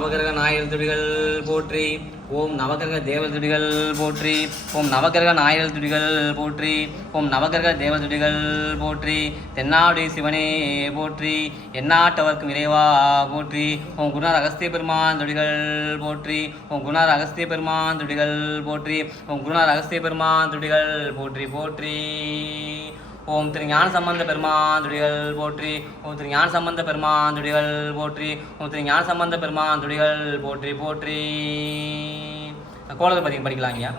நவகிரக நாயல் துடிகள் போற்றி. ஓம் நவகிரக தேவ துடிகள் போற்றி. ஓம் நவகிரக நாயல் துடிகள் போற்றி. ஓம் நவகிரக தேவ துடிகள் போற்றி. தென்னாடு சிவனே போற்றி. எந்நாட்டவர்க்கும் இறைவா போற்றி. ஓம் குருநார் அகஸ்திய பெருமான் துடிகள் போற்றி. ஓம் குருநார் அகஸ்திய பெருமான் துடிகள் போற்றி. ஓம் குருநார் அகஸ்திய பெருமான் துடிகள் போற்றி போற்றி. ஓம் திரு ஞான சம்பந்த பெருமாந்துடிகள் போற்றி. ஓம் திரு ஞான சம்பந்த பெருமாந்துடிகள் போற்றி. ஓம் திரு ஞான சம்பந்த பெருமாந்துடிகள் போற்றி போற்றி. கோலத்தை பற்றி படிக்கலாம் ஐயா.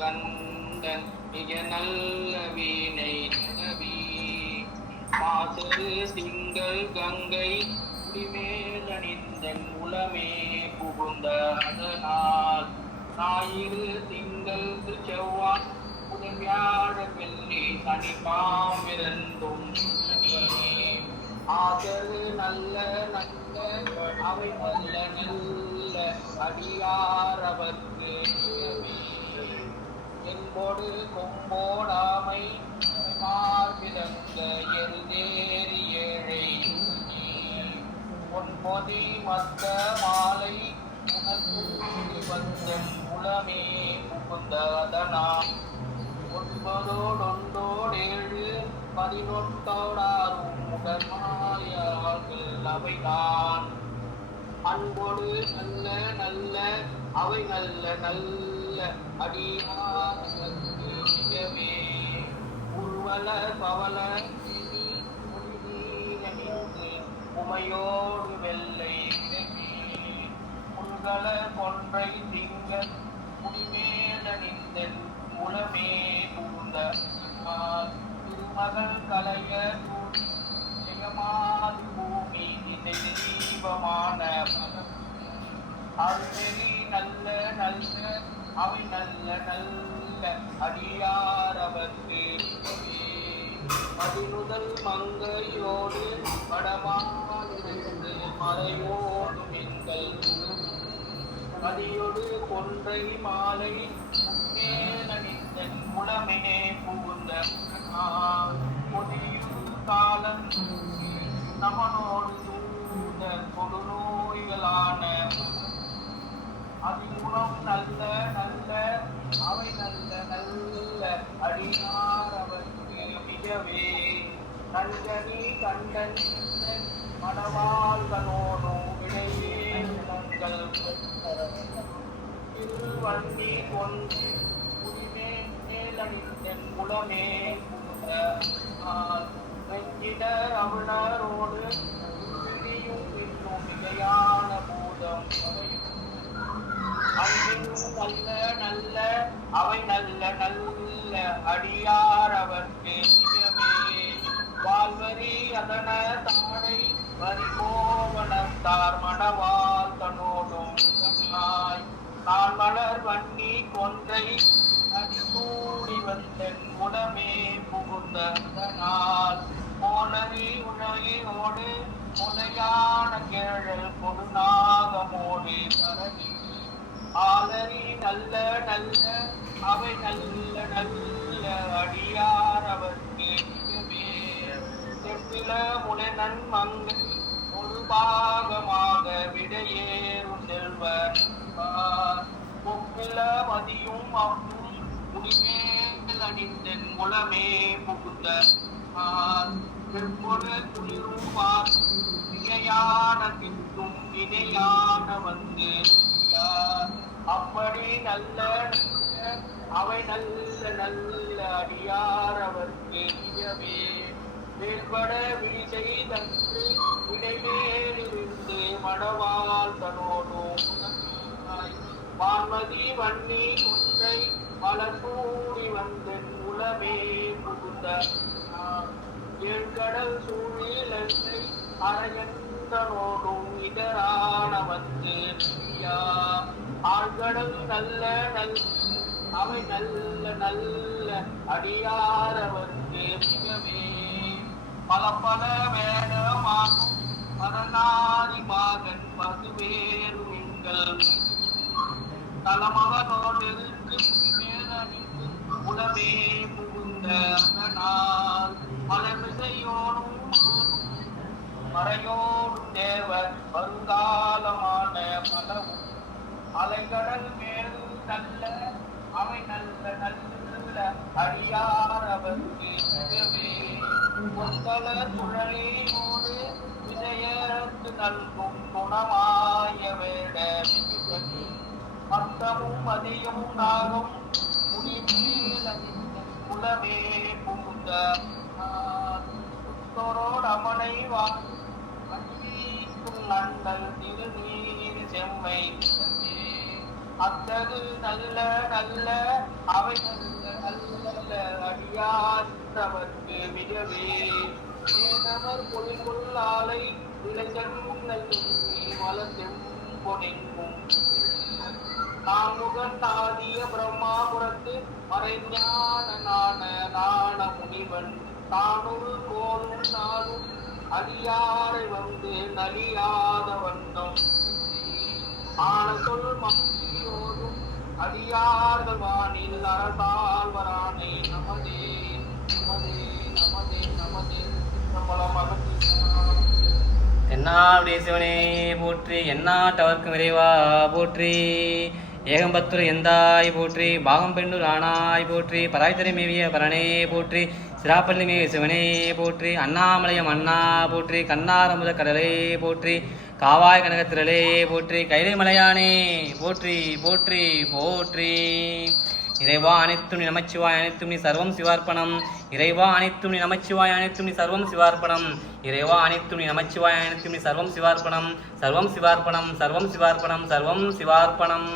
கண்டன் மிக நல்ல வீணை நவி மாசரு திங்கள் கங்கை குடிமேலணிந்தன் உளமே புகுந்த அதர் ஞாயிறு திங்கள் செவ்வாய் புதன் வியாழ வெள்ளி சனி பாம்பிரந்தும் ஆதரு நல்ல நல்ல அவை நல்ல நல்ல அடியாரவர்க்கு என்போடு கொம்போடாமை மார்பிறந்த எருதேறி ஏழை பொன்பொதி மத்த மாலை உனக்கு வந்த உளமே புகுந்த அதனால் ஒன்பதோடொன்றோடேழு பதினொன்றோடாரும் அவை அவைதான். அன்போடு நல்ல நல்ல அவை நல்ல நல்ல அடியாரவே உருவல பவல உமையோடு வெள்ளை உள்கல கொன்றை திங்கள் உளமே புகுந்த திருமகள் கலைய தூணி பூமி இசை தீபமான அருள்நெறி நல்ல நல்ல அவை நல்ல நல்ல அடியாரவர்க்கு மதிமுதல் மங்கையோடு வடமாலிருந்து மறையோடு மின்கள் மதியொடு கொன்றை மாலை மேலணிந்தன் முளமே புகுந்த பொதியுறு காலன் நமனோடு சூழ்ந்த கொடுநோய்களான அதிகுணம் நல்ல நல்ல அவை நல்ல நல்ல அடியார் அடியாரவர்க்கு மிகவே நன்கனி கண்டன் மடவா திருவண்ணி கொண்டு குடிமே மேலணிந்தன் குலமே வெங்கிட வெஞ்சிட விழியும் மிகையான பூதம் அன்பினும் நல்ல நல்ல அவை நல்ல நல்ல அடியார் அவர்க்கு வாழ்வரி அதன தாடை வரிகோவனத்தார் கொன்றை கூடி வந்தன் உடமே புகுந்த அதனால் போனரி முலையான முனையான கேழல் கொடுநாகமோடு பரவி ஆலரி நல்ல நல்ல அவை நல்ல நல்ல அடியார் அவர்க்கு மிகவே செப்பில மங்கை ஒரு பாகமாக விடையேறும் செல்வர் ஒப்பில மதியும் அவ்வும் முடிமேல் அணிந்தன் முளமே புகுந்த பிற்பொரு குளிரும் பார். பின்னும் இணையான வந்து அப்படி நல்ல அவை நல்ல நல்ல அடியார் அவர்க்கு மிகவே வேல்பட விழி தந்து விடைவேலிருந்து மணவாள் தனோடும் வான்மதி வன்னி உன்னை மலர் கூடி வந்தன் உளமே புகுந்த. ஏழ்கடல் சூழில் அரையந்தனோடும் இதரான வந்து ஆழ்கடல் நல்ல நல் அவை நல்ல நல்ல அடியாரவர்க்கு மிகவே பல பல வேடமாகும் பரநாதி மகன் பசுவேறு நீங்கள் தலமகனோடு மேலணிந்து உடவே புகுந்த அதனால் மலமிசையோடும் மறையோடும் தேவர் வருங்காலமான பலவும் அலைகடல் மேல் நல்ல அவை நல்ல நல்ல அடியாரவர்க்கு மிகவே பொந்தல சுழலியோடு விஜயத்து நல்கும் குணமாய வேட விதிபதி மத்தமும் மதியமும் நாகம் குலமே புகுந்த புத்தரோடு அமனை வாக்கும் திருநீர் செம்மை அத்தகு நல்ல நல்ல அவை நல்ல நல்ல அடியாற்றவர்க்கு மிகவே ஏனவர் பொழில் ஆலை இளைஞர்கள் வளர்த்தெம் பொனெங்கும் நாமுகன் பிரம்மாபுரத்து மறைஞான நாண முனிவன் தானுள் கோலும் நானும் அடியாரை வந்து நலியாத வந்தம் ஆன சொல் மகியோடும் அடியார்கள் வானில் நமதே நமதே நமதே நமதே. நம்மளம் அகற்றினார். சிவனே போற்றி எந்நாட்டவர்க்கும் விரைவா போற்றி. ஏகம்பத்துரை எந்தாய் போற்றி பாகம்பெண்ணூர் ஆனாய் போற்றி பராய்த்துறை மேவிய பரணே போற்றி சிராப்பள்ளி மேவிய சிவனே போற்றி அண்ணாமலையம் அண்ணா போற்றி கண்ணாரமுத கடலே போற்றி காவாய் கனகத்திரலே போற்றி கைலை மலையானே போற்றி போற்றி போற்றி. இறைவா அனைத்தும் நீ நமச்சிவாய் அனைத்தும் நீ சர்வம் சிவார்ப்பணம். இறைவா அனைத்தும் நீ நமச்சிவாய் அனைத்தும் நீ சர்வம் சிவார்ப்பணம். இறைவா அனைத்தும் நீ நமச்சிவாய் அனைத்தும் நீ சர்வம் சிவார்ப்பணம். சர்வம் சிவார்ப்பணம் சர்வம் சிவார்ப்பணம் சர்வம் சிவார்ப்பணம்.